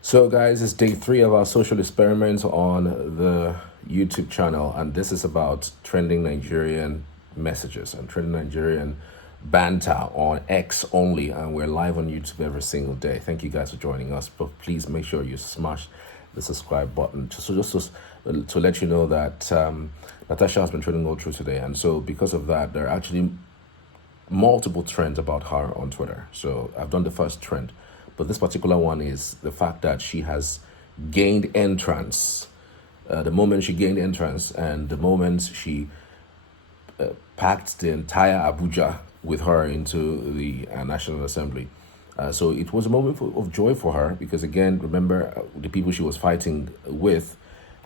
So, guys, it's day 3 of our social experiments on the YouTube channel, and this is about trending Nigerian messages and trending Nigerian banter on X only. And we're live on YouTube every single day. Thank you guys for joining us, but please make sure you smash the subscribe button to let you know that Natasha has been trending all through today. And so, because of that, there are actually multiple trends about her on Twitter. So I've done the first trend, but this particular one is the fact that she has gained entrance. The moment she gained entrance and the moment she packed the entire Abuja with her into the National Assembly. So it was a moment of joy for her because, again, remember the people she was fighting with.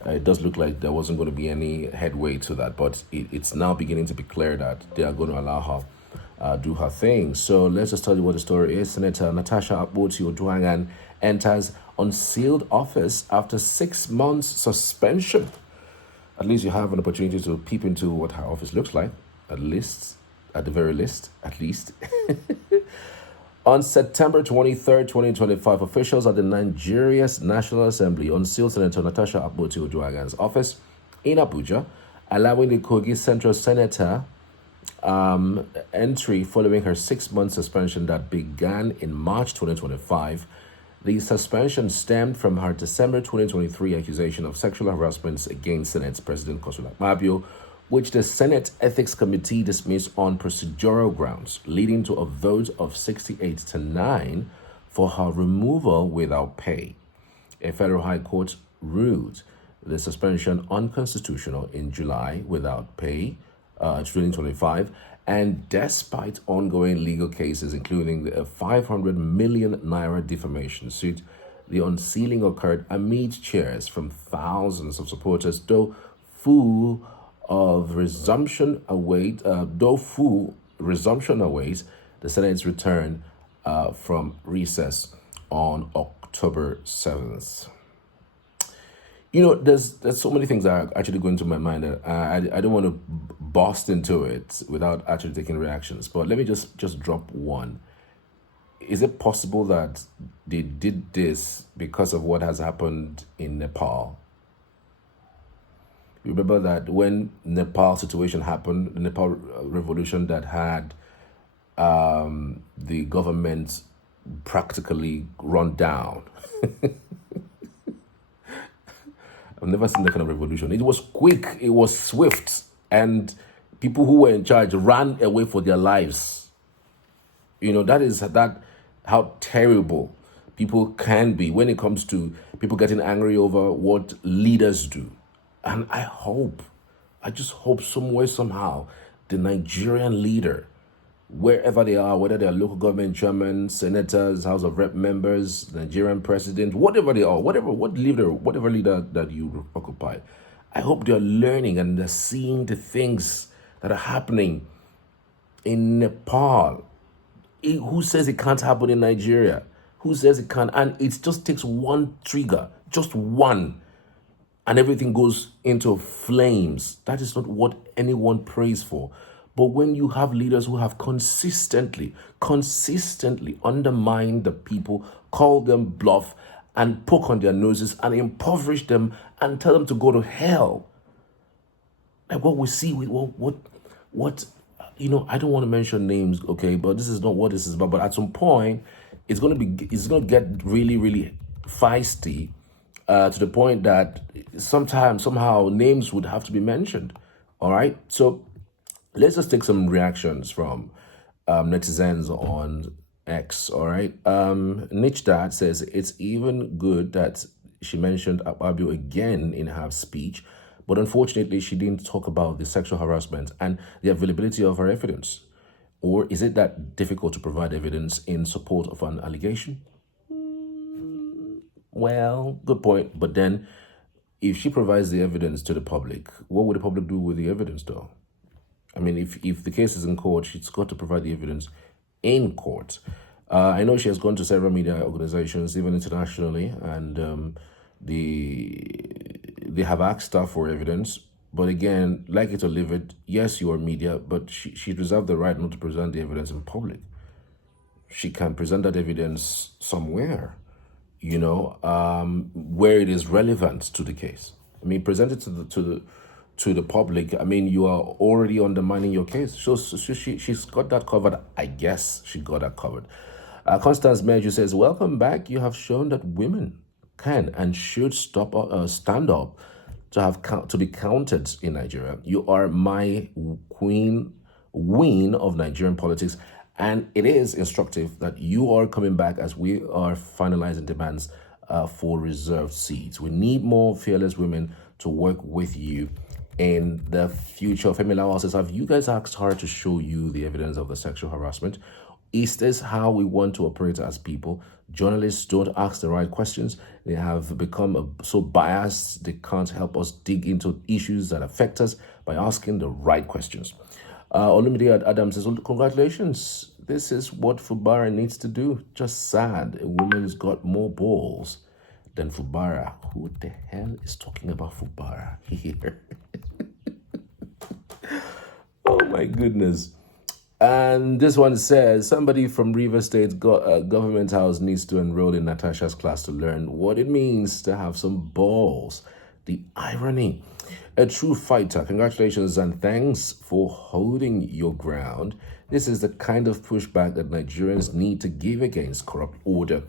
It does look like there wasn't going to be any headway to that, but it's now beginning to be clear that they are going to allow her do her thing. So let's just tell you what the story is. Senator Natasha Akpoti enters unsealed office after 6 months suspension. At least you have an opportunity to peep into what her office looks like. At the very least. On September 23rd, 2025, officials at the Nigeria's National Assembly unsealed Senator Natasha Akpoti office in Abuja, allowing the Kogi Central Senator entry following her 6-month suspension that began in March 2025. The suspension stemmed from her December 2023 accusation of sexual harassment against Senate President Akpabio, which the Senate Ethics Committee dismissed on procedural grounds, leading to a vote of 68-9 for her removal without pay. A federal high court ruled the suspension unconstitutional in July without pay, 2025, and despite ongoing legal cases, including the 500 million naira defamation suit, the unsealing occurred amid cheers from thousands of supporters, though full resumption awaits the Senate's return from recess on October 7th. You know, there's so many things that are actually going through my mind that I don't want to burst into it without actually taking reactions. But let me just drop one. Is it possible that they did this because of what has happened in Nepal? You remember that when Nepal situation happened, the Nepal revolution that had the government practically run down. I've never seen that kind of revolution. It was quick, it was swift, and people who were in charge ran away for their lives. You know, that how terrible people can be when it comes to people getting angry over what leaders do. And I just hope somewhere, somehow, the Nigerian leader, wherever they are, whether they are local government chairmen, senators, House of Rep members, Nigerian president, whatever they are, whatever leader that you occupy, I hope they are learning and they're seeing the things that are happening in Nepal. Who says it can't happen in Nigeria? Who says it can't? And it just takes one trigger, just one, and everything goes into flames. That is not what anyone prays for. But when you have leaders who have consistently undermined the people, call them bluff, and poke on their noses and impoverish them and tell them to go to hell, like what we see with what you know, I don't want to mention names, okay, but this is not what this is about. But at some point, it's gonna get really, really feisty, to the point that somehow names would have to be mentioned. All right, so let's just take some reactions from netizens on X. All right, Niche Dad says it's even good that she mentioned Akpabio again in her speech, but unfortunately she didn't talk about the sexual harassment and the availability of her evidence. Or is it that difficult to provide evidence in support of an allegation? Well, good point. But then, if she provides the evidence to the public, what would the public do with the evidence, though? I mean, if the case is in court, she's got to provide the evidence in court. I know she has gone to several media organizations, even internationally, and they have asked her for evidence. But again, like it or leave it, yes, you are media, but she reserved the right not to present the evidence in public. She can present that evidence somewhere. where it is relevant to the case. I mean, present it to the public. I mean, you are already undermining your case. So she's got that covered. I guess she got that covered. Constance Meju says, "Welcome back. You have shown that women can and should stand up to be counted in Nigeria. You are my queen of Nigerian politics, and it is instructive that you are coming back as we are finalizing demands for reserved seats. We need more fearless women to work with you in the future." Femi Lawal says, "Have you guys asked her to show you the evidence of the sexual harassment? Is this how we want to operate as people? Journalists don't ask the right questions. They have become so biased they can't help us dig into issues that affect us by asking the right questions." Olumide Adams says, "Congratulations. This is what Fubara needs to do. Just sad. A woman's got more balls than Fubara." Who the hell is talking about Fubara here? Oh my goodness. And this one says, "Somebody from River State government house needs to enroll in Natasha's class to learn what it means to have some balls." The irony. A true fighter. Congratulations and thanks for holding your ground. This is the kind of pushback that Nigerians need to give against corrupt order.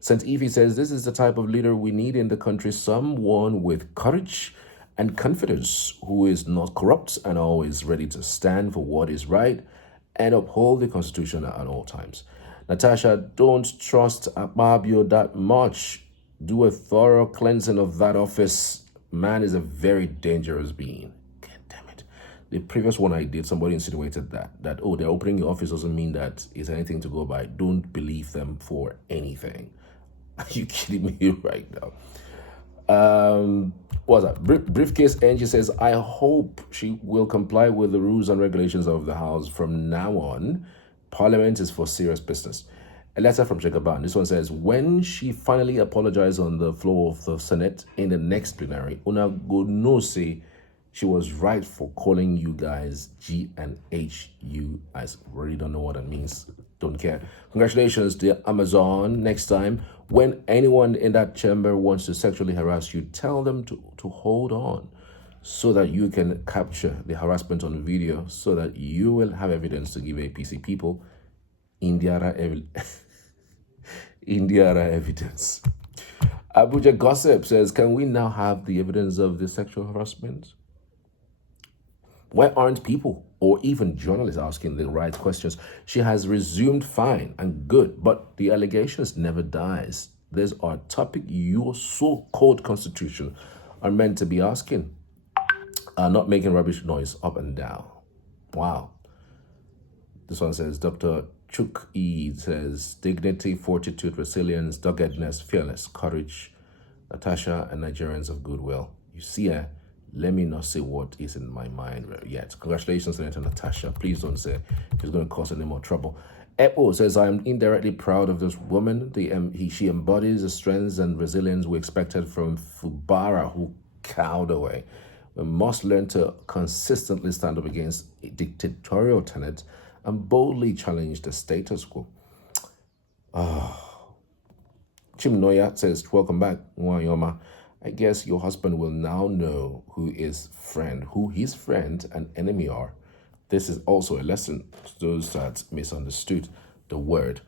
St. Evie says, "This is the type of leader we need in the country, someone with courage and confidence, who is not corrupt and always ready to stand for what is right and uphold the Constitution at all times." Natasha, don't trust Akpabio that much. Do a thorough cleansing of that office. Man is a very dangerous being. God damn it. The previous one I did, somebody insinuated that oh, they're opening your office doesn't mean that it's anything to go by. Don't believe them for anything. Are you kidding me right now? What's that? Briefcase Angie says, "I hope she will comply with the rules and regulations of the House from now on. Parliament is for serious business." A letter from Jagaban. This one says, "When she finally apologized on the floor of the Senate in the next plenary, Una go know say she was right for calling you guys G and H. You guys really don't know what that means. Don't care. Congratulations, dear Amazon. Next time, when anyone in that chamber wants to sexually harass you, tell them to hold on so that you can capture the harassment on video so that you will have evidence to give APC people Indiara evidence." Abuja Gossip says, "Can we now have the evidence of the sexual harassment? Why aren't people or even journalists asking the right questions? She has resumed fine and good, but the allegations never dies. These are topic your so-called constitution are meant to be asking, not making rubbish noise up and down." Wow. This one says, Dr. Chuk E says, "Dignity, fortitude, resilience, doggedness, fearless, courage, Natasha and Nigerians of goodwill." You see, let me not say what is in my mind yet. Congratulations, Senator Natasha. Please don't say it's going to cause any more trouble. Epo says, "I am indirectly proud of this woman. She embodies the strength and resilience we expected from Fubara, who cowed away. We must learn to consistently stand up against dictatorial tenets and boldly challenge the status quo." Chimnoya says, "Welcome back, Nwanyoma. I guess your husband will now know who his friend and enemy are. This is also a lesson to those that misunderstood the word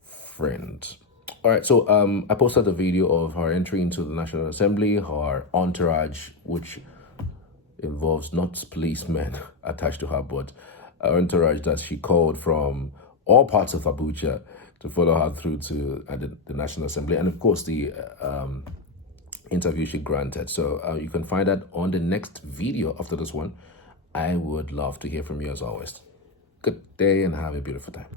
friend." All right, so I posted a video of her entry into the National Assembly, her entourage, which involves not policemen attached to her, but an entourage that she called from all parts of Abuja to follow her through to the National Assembly, and of course the interview she granted. So you can find that on the next video after this one. I would love to hear from you as always. Good day and have a beautiful time.